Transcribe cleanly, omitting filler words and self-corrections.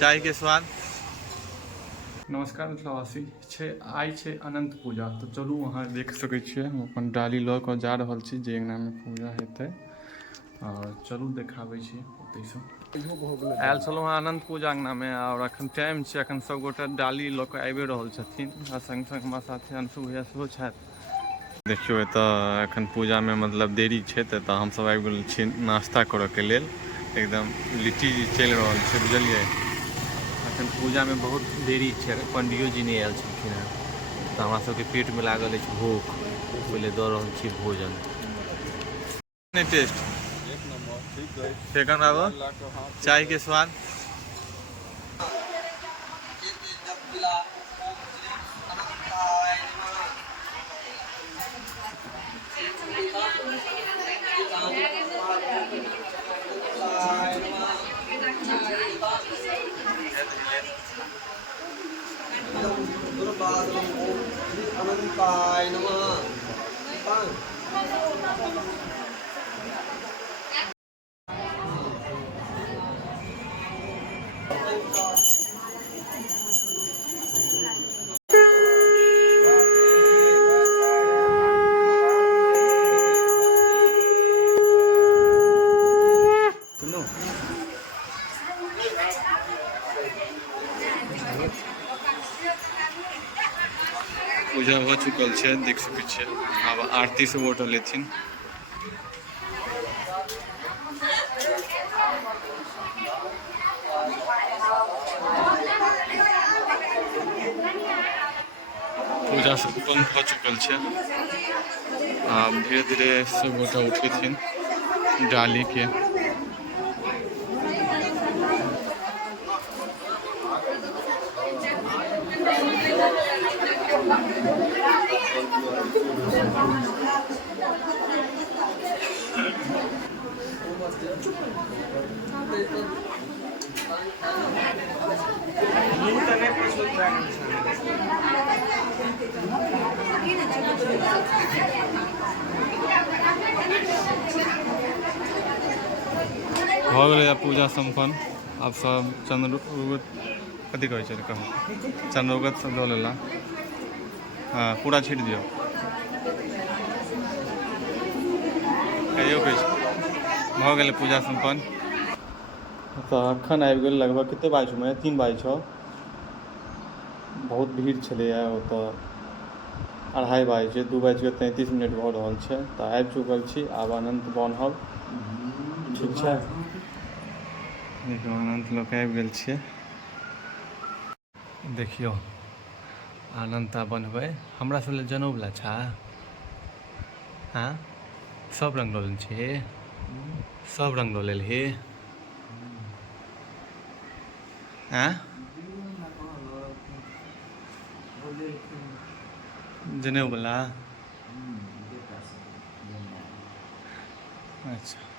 चाय के स्वाद। नमस्कार मिथिलावासी आइ छै अनंत पूजा। तो चलू अहाँ देख सकै छियै हम अपन डाली लऽ कऽ जा रहल छी जे अंगनामे पूजा हेतै और चलू देखाबै छी ओतैसँ। आयल छलहुँ हँ अनंत पूजा अंगनामे और एखन टाइम छै, एखन सबगोटा डाली लऽ कऽ आबि रहल छथिन आ संग संग हमरा साथे अंशु भैया सेहो छथि। देखियौ एतऽ एखन पूजामे मतलब देरी छै तऽ एतऽ हमसब आबि गेल छी नाश्ता करऽके लेल। एकदम लिट्टी चलि रहल छै बुझलियै। एखन पूजामे बहुत देरी छै, पंडियो जी नहीं आयल छलखिन हेँ तऽ हमरा सबके पेटमे लागल अछि भूख, पहिले दऽ रहल छी भोजन। टेस्ट एक नंबर ठीक है। सेकंड बाबू चाय के स्वाद। अनंताय नमः। पूजा हो चुकल छै, देख सकै छियै। आब आरती से वोट लेथिन। पूजा संपन्न हो चुकल छै। आब धीरे धीरे सब गोटा उठेथिन डाली के। हो गया पूजा संपन्न। अब सब चंद्रोगत कथी कहै छै कहू चंद्रोगत सब दो लेला। हाँ पूरा छीट दियो। कहियो भऽ गेलै पूजा संपन्न। तऽ अखन आबि गेल लगभग कते बाजि में 3 बाजि 6। बहुत भीड़ छलैए ओतऽ। 2:30 बाजै छै, 2:33 भऽ रहल छै तऽ आबि चुकल छी। आब अनंत बान्हब ठीक छै। देखियौ अनंत लऽ कऽ आबि गेल छियै। देखियौ अनंत बन्हबै। हमरा सब लेल जनउवला छा। हाँ सब रंग लऽ लेने छी, सब रंग लऽ लेलही। हाँ जनेऊ वाला अच्छा।